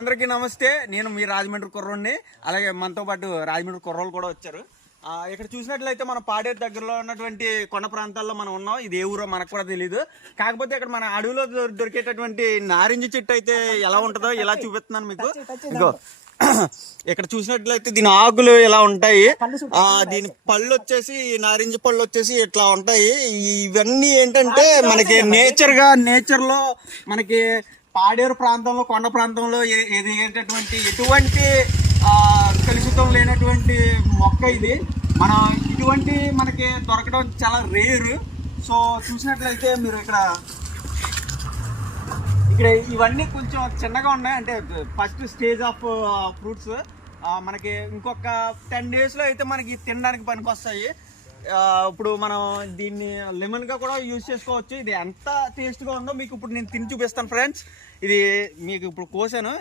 అందరికీ నమస్తే. నేను మీ రాజమండ్రి కుర్రోడిని. అలాగే మనతో పాటు రాజమండ్రి కుర్రోళ్ళు కూడా వచ్చారు. ఇక్కడ చూసినట్లయితే మనం పాడేరు దగ్గరలో ఉన్నటువంటి కొండ ప్రాంతాల్లో మనం ఉన్నాం. ఇది ఏ ఊరో మనకు కూడా తెలియదు. కాకపోతే ఇక్కడ మన అడవిలో దొరికేటటువంటి నారింజ చెట్టు అయితే ఎలా ఉంటుందో ఇలా చూపిస్తున్నాను మీకు. ఇంకో ఇక్కడ చూసినట్లయితే దీని ఆకులు ఇలా ఉంటాయి. దీని పళ్ళు వచ్చేసి నారింజ పళ్ళు వచ్చేసి ఇట్లా ఉంటాయి. ఇవన్నీ ఏంటంటే మనకి నేచర్ లో మనకి పాడేరు ప్రాంతంలో కొండ ప్రాంతంలో ఎదిగేటటువంటి ఎటువంటి కలుషితం లేనటువంటి మొక్క ఇది. మనం ఇటువంటి మనకి దొరకడం చాలా రేరు. సో చూసినట్లయితే మీరు ఇక్కడ ఇవన్నీ కొంచెం చిన్నగా ఉన్నాయి. అంటే ఫస్ట్ స్టేజ్ ఆఫ్ ఫ్రూట్స్. మనకి ఇంకొక 10 days అయితే మనకి తినడానికి పనికి వస్తాయి. ఇప్పుడు మనం దీన్ని లెమన్ గా కూడా యూజ్ చేసుకోవచ్చు. ఇది ఎంత టేస్ట్ గా ఉందో మీకు ఇప్పుడు నేను తిని చూపిస్తాను ఫ్రెండ్స్. ఇది మీకు ఇప్పుడు కోసాను.